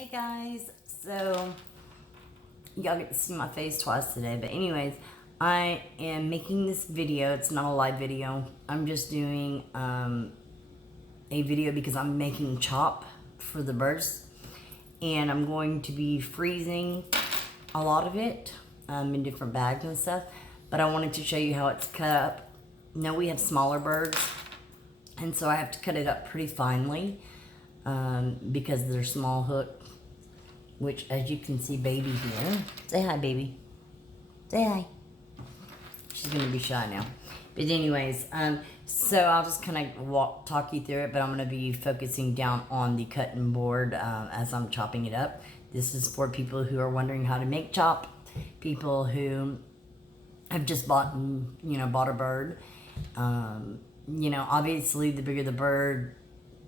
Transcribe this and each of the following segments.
Hey guys, so y'all get to see my face twice today, but anyways, I am making this video. It's not a live video. I'm just doing a video because I'm making chop for the birds, and I'm going to be freezing a lot of it in different bags and stuff, but I wanted to show you how it's cut up. Now we have smaller birds, and so I have to cut it up pretty finely because they're small hook. Which, as you can see, baby here. Say hi, baby. Say hi. She's gonna be shy now. But anyways, so I'll just kind of talk you through it, but I'm gonna be focusing down on the cutting board as I'm chopping it up. This is for people who are wondering how to make chop, people who have just bought a bird. Obviously, the bigger the bird,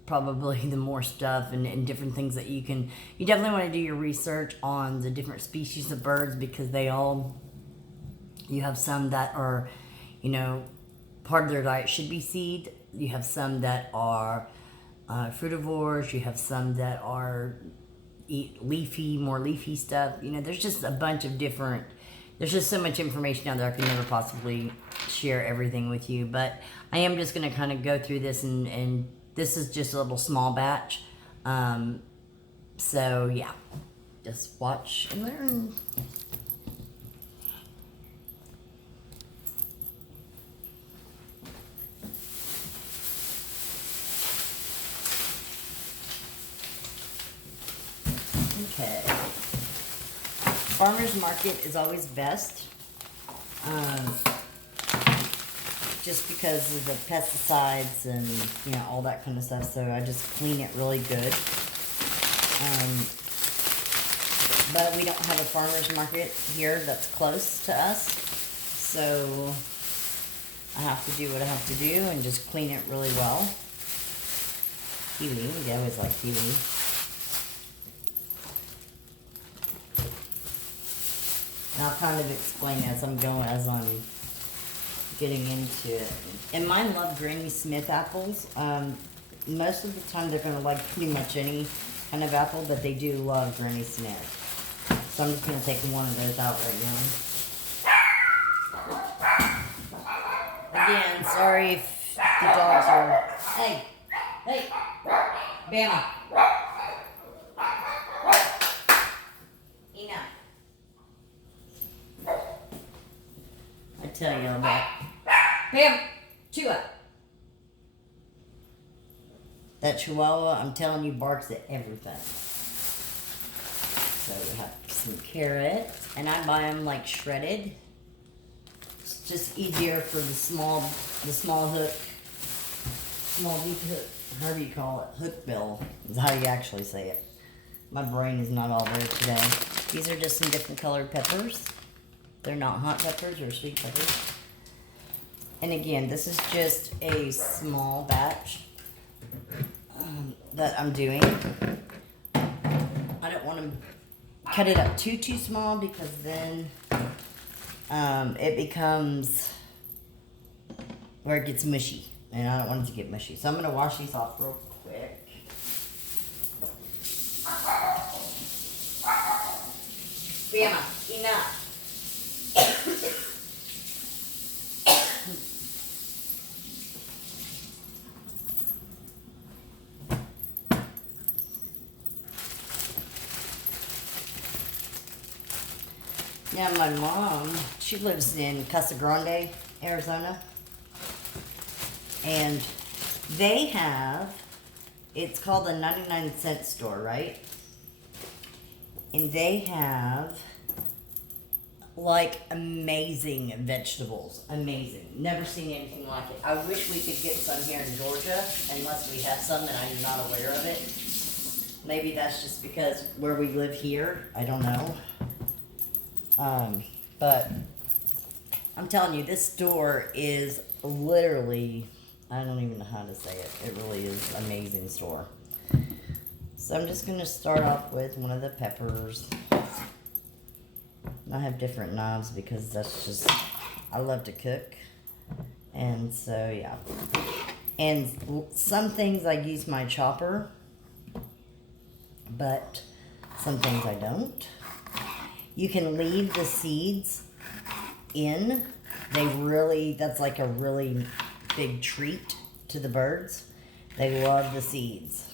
probably the more stuff and different things that you definitely want to do your research on the different species of birds, because you have some that are, part of their diet should be seed. You have some that are frutivores. You have some that eat more leafy stuff. There's just a bunch of different, there's just so much information out there. I can never possibly share everything with you, but I am just going to kind of go through this and this is just a little small batch. So yeah, just watch and learn. Okay. Farmer's market is always best. Just because of the pesticides and all that kind of stuff, so I just clean it really good. But we don't have a farmer's market here that's close to us, so I have to do what I have to do and just clean it really well. Kiwi, we always like kiwi. And I'll kind of explain as I'm getting into it. And mine love Granny Smith apples. Most of the time they're going to like pretty much any kind of apple, but they do love Granny Smith. So I'm just going to take one of those out right now. Again, sorry if the dogs are... Hey! Bama! Enough. I tell you all that. Bam! Chew up. That Chihuahua, I'm telling you, barks at everything. So we have some carrots, and I buy them like shredded. It's just easier for the small hook, small deep hook, however you call it, hook bill is how you actually say it. My brain is not all there today. These are just some different colored peppers. They're not hot peppers or sweet peppers. And again, this is just a small batch that I'm doing. I don't want to cut it up too small, because then it becomes where it gets mushy. And I don't want it to get mushy. So I'm going to wash these off real quick. Bama, enough. Now my mom, she lives in Casa Grande, Arizona, and they have, it's called the 99-cent store, right? And they have like amazing vegetables. Amazing. Never seen anything like it. I wish we could get some here in Georgia, unless we have some and I'm not aware of it. Maybe that's just because where we live here. I don't know. But I'm telling you, this store is literally, I don't even know how to say it. It really is an amazing store. So I'm just going to start off with one of the peppers. I have different knives because that's just, I love to cook. And so, yeah. And some things I use my chopper, but Some things I don't. You can leave the seeds in. That's like a really big treat to the birds. They love the seeds.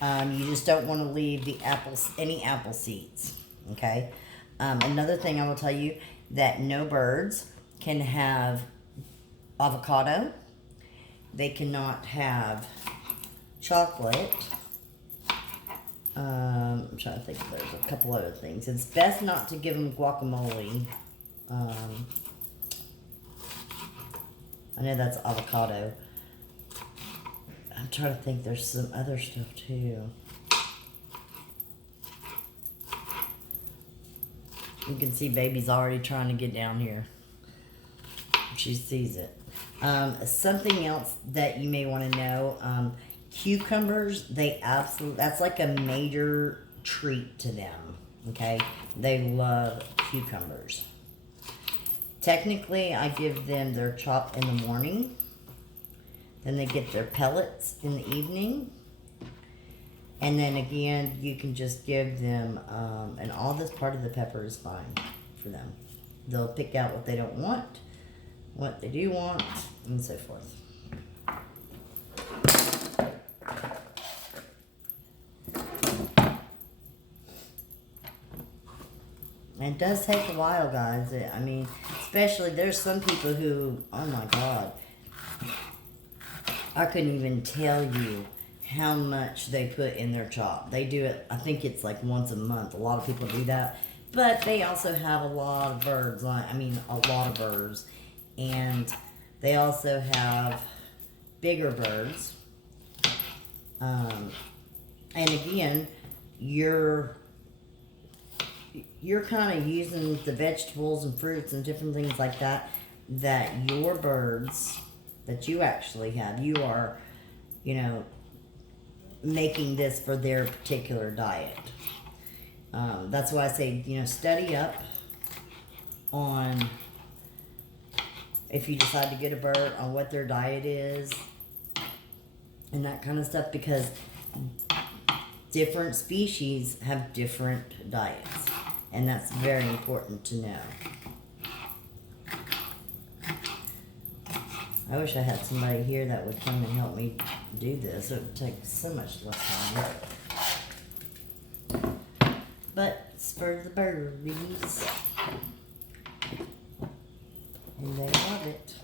You just don't want to leave any apple seeds, okay? Another thing I will tell you, that no birds can have avocado. They cannot have chocolate. I'm trying to think if there's a couple other things. It's best not to give them guacamole. I know that's avocado. I'm trying to think, there's some other stuff too. You can see baby's already trying to get down here. She sees it. Something else that you may want to know, cucumbers, that's like a major treat to them, okay? They love cucumbers. Technically, I give them their chop in the morning. Then they get their pellets in the evening. And then again, you can just give them, and all this part of the pepper is fine for them. They'll pick out what they don't want, what they do want, and so forth. And it does take a while, guys. I mean, especially there's some people who, oh my God, I couldn't even tell you how much they put in their chop. They do it, I think it's like once a month. A lot of people do that. But they also have a lot of birds. A lot of birds. And they also have bigger birds. And again, you're kind of using the vegetables and fruits and different things like that your birds that you actually have, you are, making this for their particular diet. That's why I say, study up on, if you decide to get a bird, on what their diet is and that kind of stuff, because different species have different diets, and that's very important to know. I wish I had somebody here that would come and help me do this. It would take so much less time. But it's for the birdies. And they love it.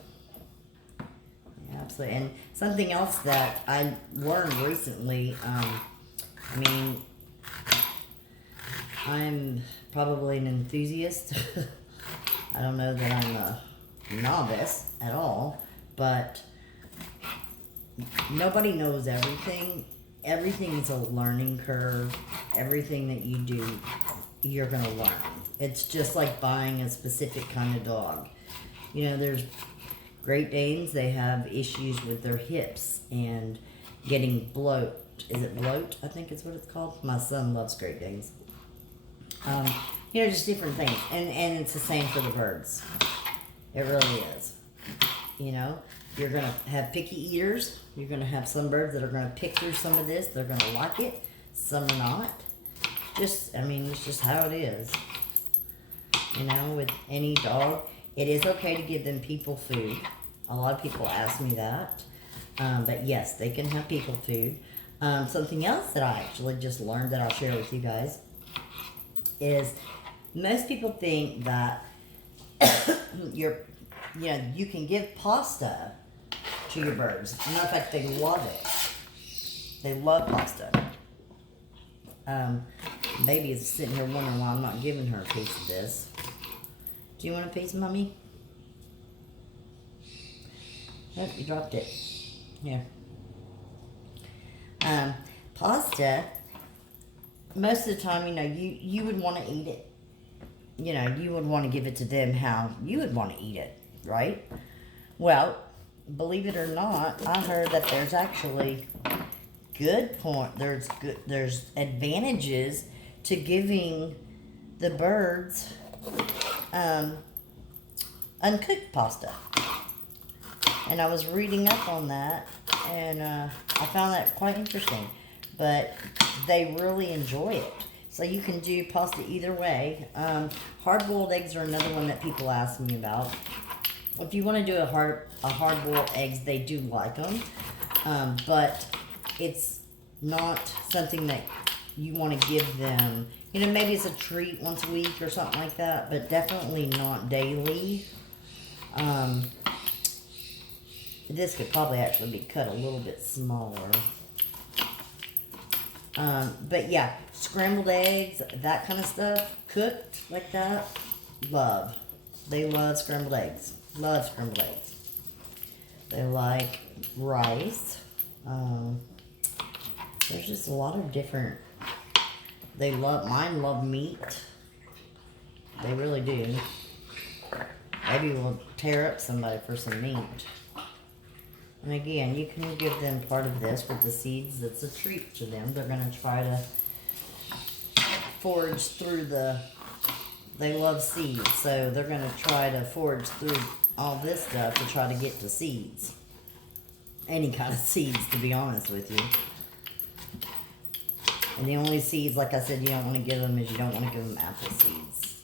Yeah, absolutely. And something else that I learned recently, I'm probably an enthusiast. I don't know that I'm a novice at all. But nobody knows everything. Everything is a learning curve. Everything that you do, you're going to learn. It's just like buying a specific kind of dog. There's Great Danes, they have issues with their hips and getting bloat. Is it bloat? I think it's what it's called. My son loves Great Danes. Just different things. And it's the same for the birds. It really is. You're going to have picky eaters. You're going to have some birds that are going to pick through some of this. They're going to like it. Some are not. It's just how it is. With any dog, it is okay to give them people food. A lot of people ask me that. But yes, they can have people food. Something else that I actually just learned that I'll share with you guys is most people think that you can give pasta to your birds. As a matter of fact, they love it. They love pasta. Baby is sitting here wondering why I'm not giving her a piece of this. Do you want a piece, Mommy? Oh, you dropped it. Here. Pasta, most of the time, you would want to eat it. You would want to give it to them how you would want to eat it, right? Well, believe it or not, I heard that there's actually there's advantages to giving the birds uncooked pasta. And I was reading up on that, and I found that quite interesting. But they really enjoy it. So you can do pasta either way. Hard-boiled eggs are another one that people ask me about. If you want to do a hard-boiled eggs, they do like them. But it's not something that you want to give them. You know, maybe it's a treat once a week or something like that, but definitely not daily. This could probably actually be cut a little bit smaller. But yeah, scrambled eggs, that kind of stuff, cooked like that, love. They love scrambled eggs. Love scrambled eggs. They like rice. There's just a lot of different. Mine love meat. They really do. Maybe we'll tear up somebody for some meat. And again, you can give them part of this with the seeds. It's a treat to them. They're going to try to forage through they love seeds. So they're going to try to forage through all this stuff to try to get to seeds. Any kind of seeds, to be honest with you. And the only seeds, like I said, you don't want to give them is you don't want to give them apple seeds.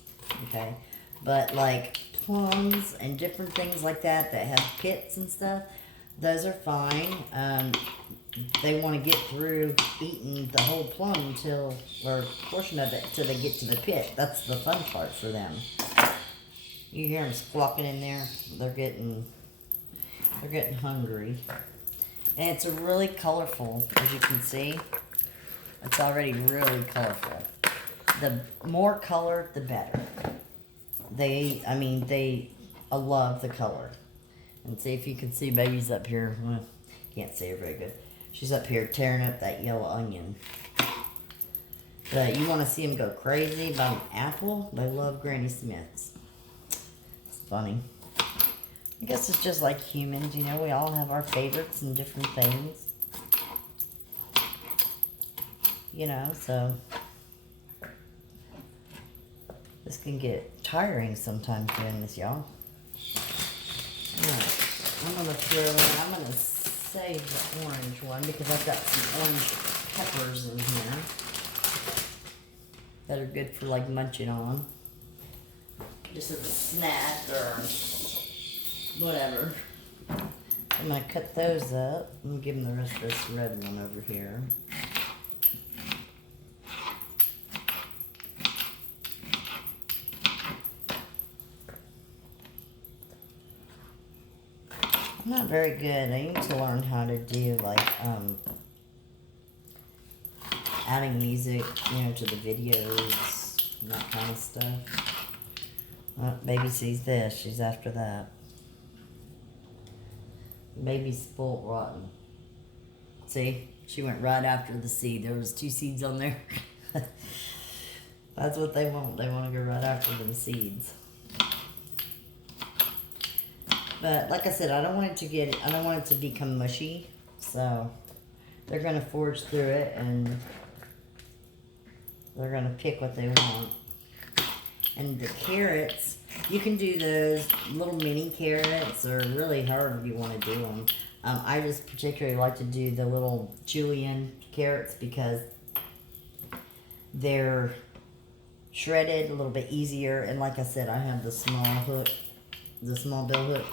Okay? But like plums and different things like that have pits and stuff, those are fine. They want to get through eating the whole plum or a portion of it till they get to the pit. That's the fun part for them. You hear them squawking in there. They're getting hungry. And it's really colorful, as you can see. It's already really colorful. The more color, the better. I love the color. And see if you can see baby's up here. Well, can't see her very good. She's up here tearing up that yellow onion. But you want to see them go crazy about an apple? They love Granny Smiths. It's funny. I guess it's just like humans, you know, we all have our favorites and different things. You know, so this can get tiring sometimes doing this, y'all. Alright, I'm going to save the orange one because I've got some orange peppers in here that are good for like munching on. Just as a snack or whatever. I'm going to cut those up and give them the rest of this red one over here. I'm not very good. I need to learn how to do like adding music, you know, to the videos and that kind of stuff. Baby sees this. She's after that. Baby's spoiled rotten. See? She went right after the seed. There was 2 seeds on there. That's what they want. They want to go right after them seeds. But like I said, I don't want it to become mushy. So they're going to forage through it and they're going to pick what they want. And the carrots, you can do those little mini carrots or really however you want to do them. I just particularly like to do the little julienne carrots because they're shredded a little bit easier. And like I said, I have the small hook, the small bill hook.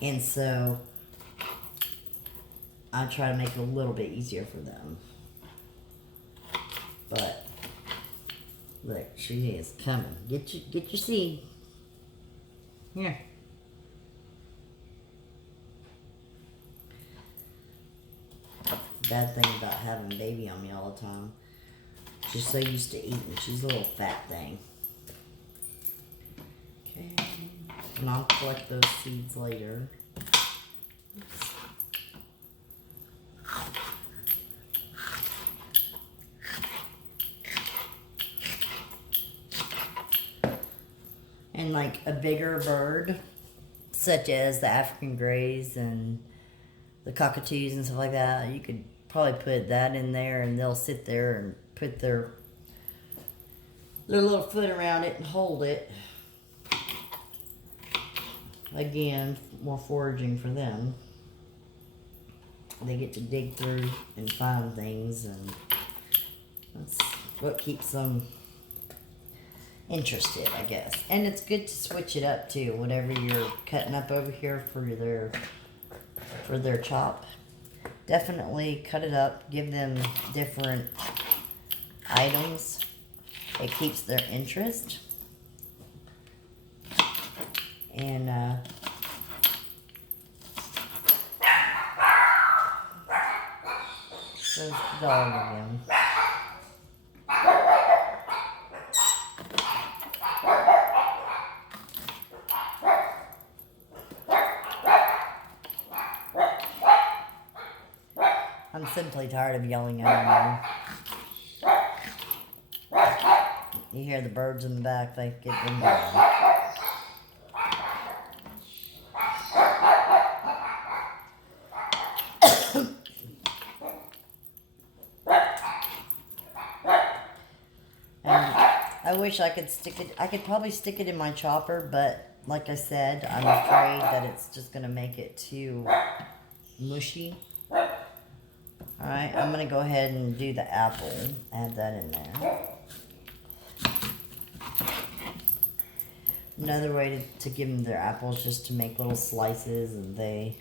And so I try to make it a little bit easier for them. But look, she is coming. Get your seed. Here. Bad thing about having baby on me all the time. She's so used to eating. She's a little fat thing. Okay. And I'll collect those seeds later. Oops. And like a bigger bird, such as the African greys and the cockatoos and stuff like that, you could probably put that in there and they'll sit there and put their little foot around it and hold it. Again, more foraging for them. They get to dig through and find things, and that's what keeps them interested, I guess. And it's good to switch it up too. Whatever you're cutting up over here for their chop, definitely cut it up. Give them different items. It keeps their interest. And there's the dog again. I'm simply tired of yelling at him. You hear the birds in the back, they get them going. I wish I could stick it. I could probably stick it in my chopper, but like I said, I'm afraid that it's just going to make it too mushy. Alright, I'm going to go ahead and do the apple. Add that in there. Another way to give them their apples just to make little slices, and they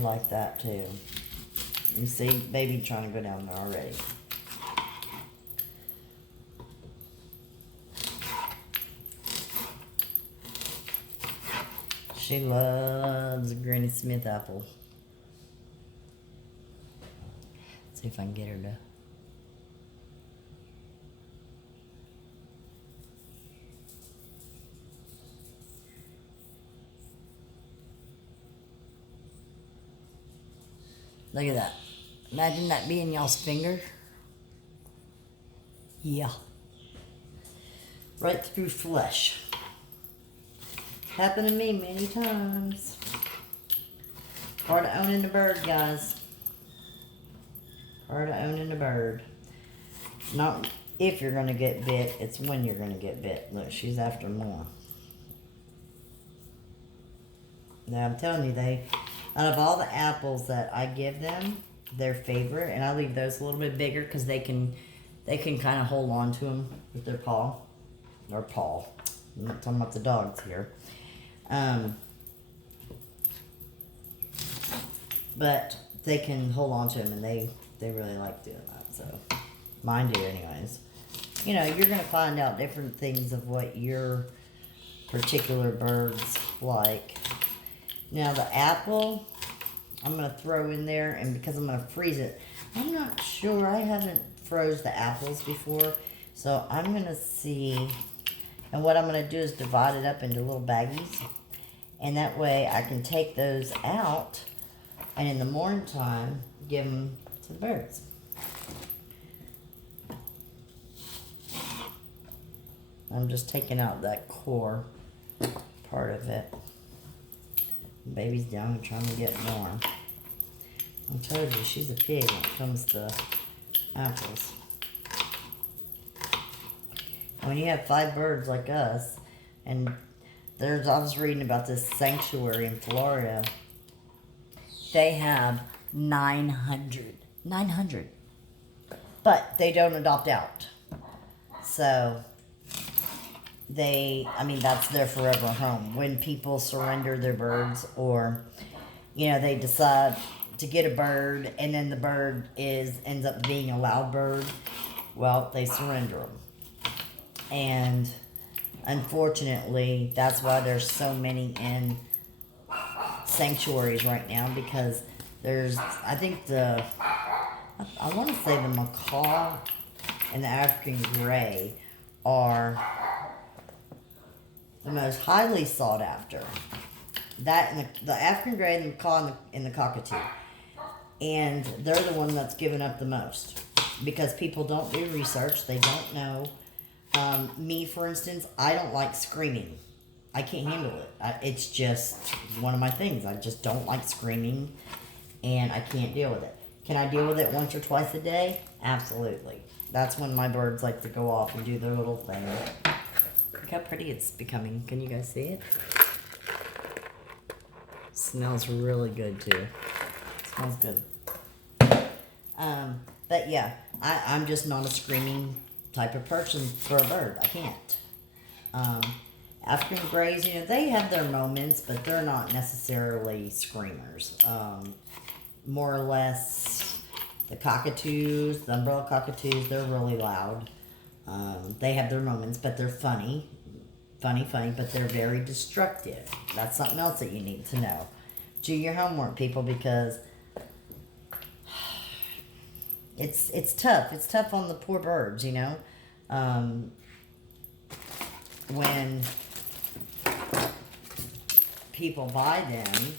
like that too. You see, baby trying to go down there already. She loves a Granny Smith apple. See if I can get her to. Look at that. Imagine that being y'all's finger. Yeah. Right through flesh. Happened to me many times. Part of owning a bird, guys. Part of owning a bird. Not if you're going to get bit, it's when you're going to get bit. Look, she's after more. Now, I'm telling you, out of all the apples that I give them, their favorite, and I leave those a little bit bigger because they can kind of hold on to them with their paw. Or paw. I'm not talking about the dogs here. But they can hold on to them, and they really like doing that. So, mine do anyways. You know, you're going to find out different things of what your particular birds like. Now, the apple, I'm going to throw in there, and because I'm going to freeze it, I'm not sure. I haven't froze the apples before, so I'm going to see. And what I'm going to do is divide it up into little baggies, and that way I can take those out, and in the morning time, give them to the birds. I'm just taking out that core part of it. Baby's down and trying to get more. I told you, she's a pig when it comes to apples. When you have 5 birds like us, and I was reading about this sanctuary in Florida, they have 900. But they don't adopt out. So, that's their forever home. When people surrender their birds, or, they decide to get a bird, and then the bird ends up being a loud bird, well, they surrender them. And unfortunately, that's why there's so many in sanctuaries right now, because I want to say the macaw and the African gray are the most highly sought after. That and the African gray, and the macaw, and the cockatoo. And they're the one that's given up the most, because people don't do research. They don't know. Me, for instance, I don't like screaming. I can't handle it. It's just one of my things. I just don't like screaming, and I can't deal with it. Can I deal with it once or twice a day? Absolutely. That's when my birds like to go off and do their little thing. Look how pretty it's becoming. Can you guys see it? Smells really good, too. Smells good. But yeah, I'm just not a screaming type of person for a bird. I can't. African greys, you know, they have their moments, but they're not necessarily screamers. More or less, the cockatoos, the umbrella cockatoos, they're really loud. They have their moments, but they're funny, but they're very destructive. That's something else that you need to know. Do your homework, people, because it's tough. It's tough on the poor birds, you know. When people buy them,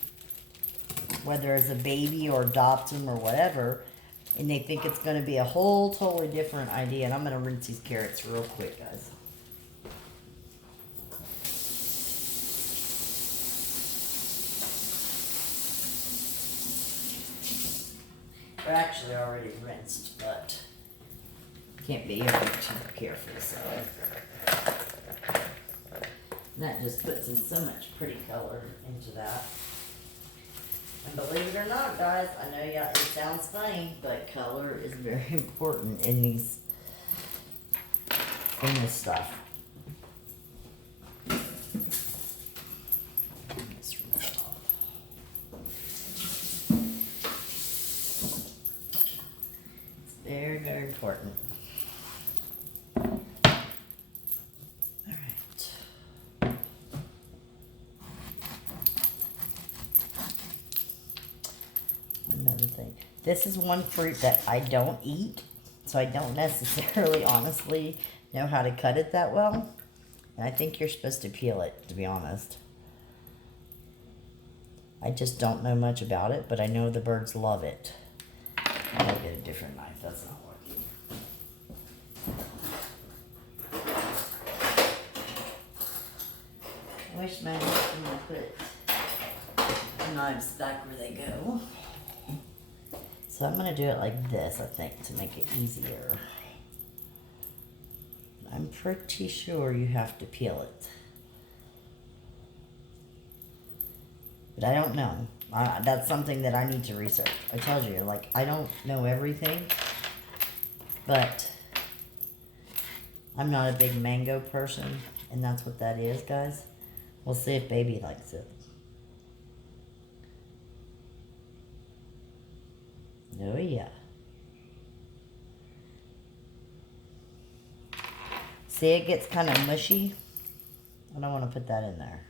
whether as a baby or adopt them or whatever, and they think it's going to be a whole totally different idea. And I'm going to rinse these carrots real quick, guys. They're actually already rinsed, but can't be too careful, so. And that just puts in so much pretty color into that. And believe it or not, guys, I know y'all, it sounds funny, but color is very important in this stuff. Let's rinse it off. It's very, very important. Thing. This is one fruit that I don't eat, so I don't necessarily, honestly, know how to cut it that well. And I think you're supposed to peel it, to be honest. I just don't know much about it, but I know the birds love it. I'll get a different knife. That's not working. I wish my husband would put the knives back where they go. So I'm going to do it like this, I think, to make it easier. I'm pretty sure you have to peel it. But I don't know. That's something that I need to research. I told you, like, I don't know everything. But I'm not a big mango person, and that's what that is, guys. We'll see if baby likes it. Oh, yeah. See, it gets kind of mushy. I don't want to put that in there.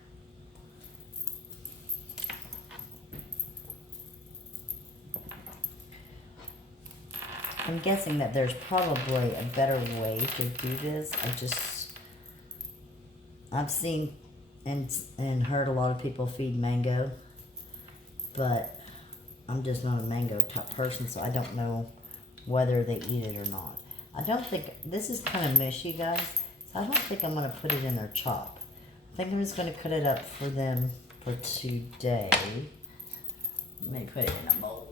I'm guessing that there's probably a better way to do this. I've seen and heard a lot of people feed mango, but I'm just not a mango type person, so I don't know whether they eat it or not. I don't think, this is kind of mushy, guys, so I don't think I'm going to put it in their chop. I think I'm just going to cut it up for them for today. Let me put it in a bowl.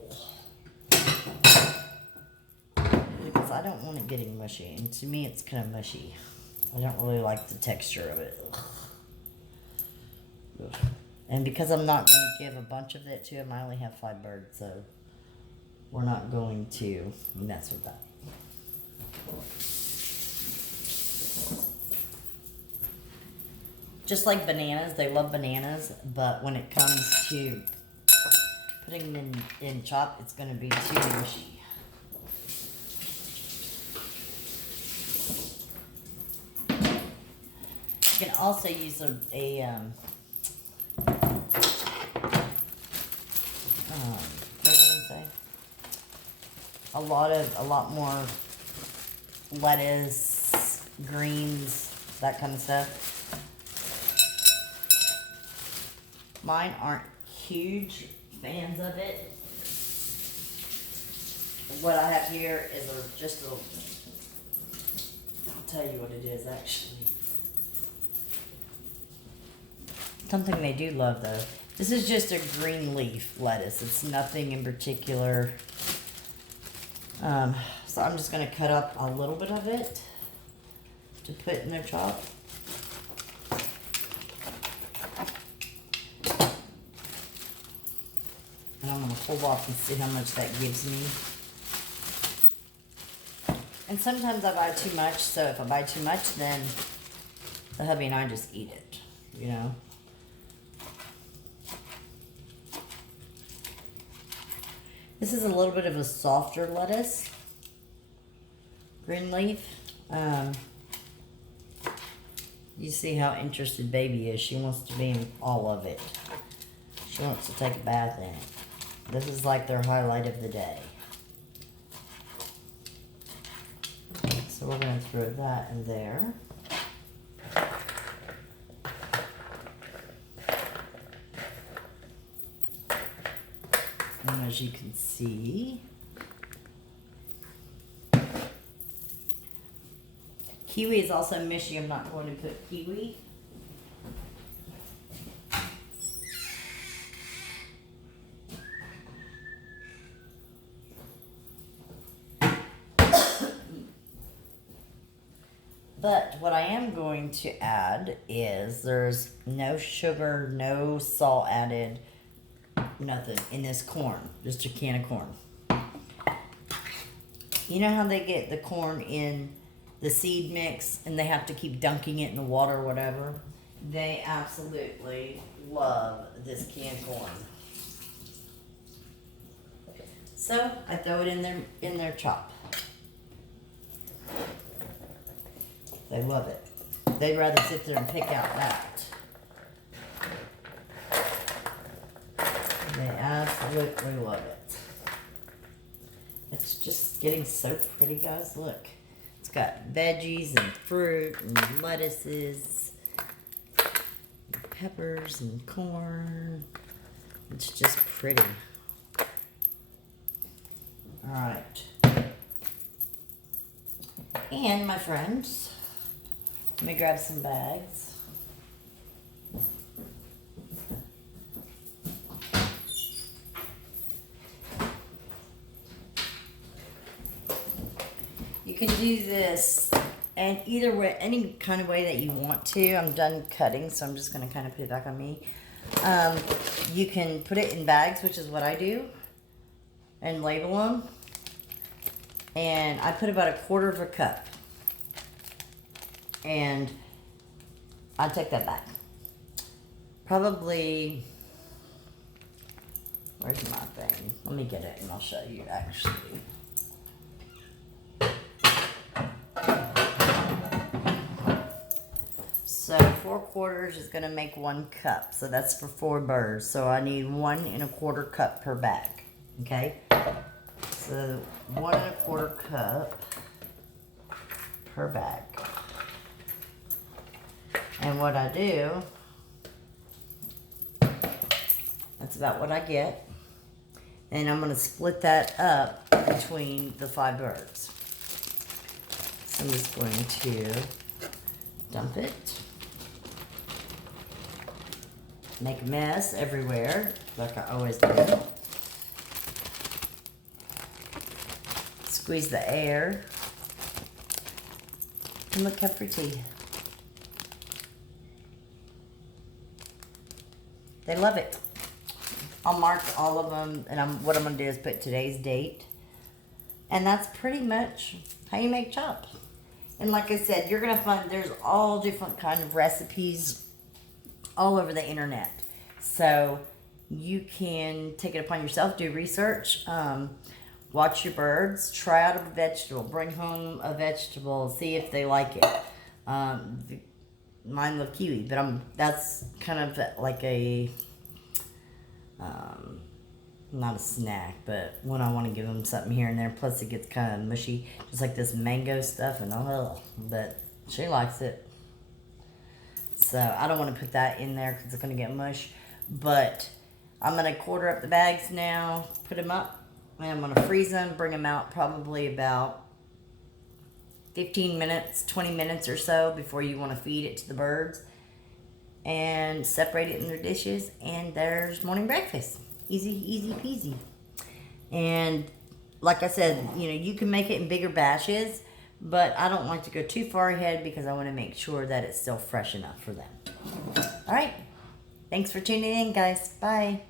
Because I don't want it getting mushy, and to me it's kind of mushy. I don't really like the texture of it. Ugh. And because I'm not going to give a bunch of it to him, I only have 5 birds, so we're not going to mess with that. Just like bananas, they love bananas, but when it comes to putting them in chop, it's going to be too mushy. You can also use a lot more lettuce, greens, that kind of stuff. Mine aren't huge fans of it. What I have here is I'll tell you what it is actually. Something they do love though. This is just a green leaf lettuce. It's nothing in particular. So I'm just going to cut up a little bit of it to put in their chop. And I'm going to hold off and see how much that gives me. And sometimes I buy too much, so if I buy too much, then the hubby and I just eat it, you know. This is a little bit of a softer lettuce, green leaf. You see how interested baby is. She wants to be in all of it. She wants to take a bath in it. This is like their highlight of the day. So we're going to throw that in there. And as you can see, kiwi is also mushy. I'm not going to put kiwi. But what I am going to add is there's no sugar, no salt added, nothing in this corn. Just a can of corn. You know how they get the corn in the seed mix and they have to keep dunking it in the water or whatever? They absolutely love this canned corn. So I throw it in their chop. They love it. They'd rather sit there and pick out that. They absolutely love it. It's just getting so pretty, guys. Look. It's got veggies and fruit and lettuces, and peppers and corn. It's just pretty. Alright. And my friends, let me grab some bags. You can do this and either way, any kind of way that you want to. I'm done cutting, so I'm just going to kind of put it back on me. You can put it in bags, which is what I do, and label them. And I put about 1/4 of a cup. And I take that back. Probably, where's my thing? Let me get it and I'll show you actually. So 4/4 is going to make 1 cup. So that's for 4 birds. So I need 1 1/4 cup per bag. Okay? So 1 1/4 cup per bag. And what I do, that's about what I get. And I'm going to split that up between the 5 birds. So I'm just going to dump it. Make a mess everywhere, like I always do. Squeeze the air. And look how pretty. They love it. I'll mark all of them, and what I'm going to do is put today's date. And that's pretty much how you make chop. And like I said, you're going to find there's all different kind of recipes all over the internet. So you can take it upon yourself, do research, watch your birds, try out a vegetable, bring home a vegetable, see if they like it. Mine love kiwi, but that's kind of like a, not a snack, but when I want to give them something here and there. Plus it gets kind of mushy, just like this mango stuff, and but she likes it. So I don't want to put that in there because it's going to get mush. But I'm going to quarter up the bags now, put them up, and I'm going to freeze them, bring them out probably about 15 minutes, 20 minutes or so before you want to feed it to the birds. And separate it in their dishes, and there's morning breakfast. Easy, easy peasy. And like I said, you can make it in bigger batches, but I don't like to go too far ahead because I want to make sure that it's still fresh enough for them. All right. Thanks for tuning in, guys. Bye.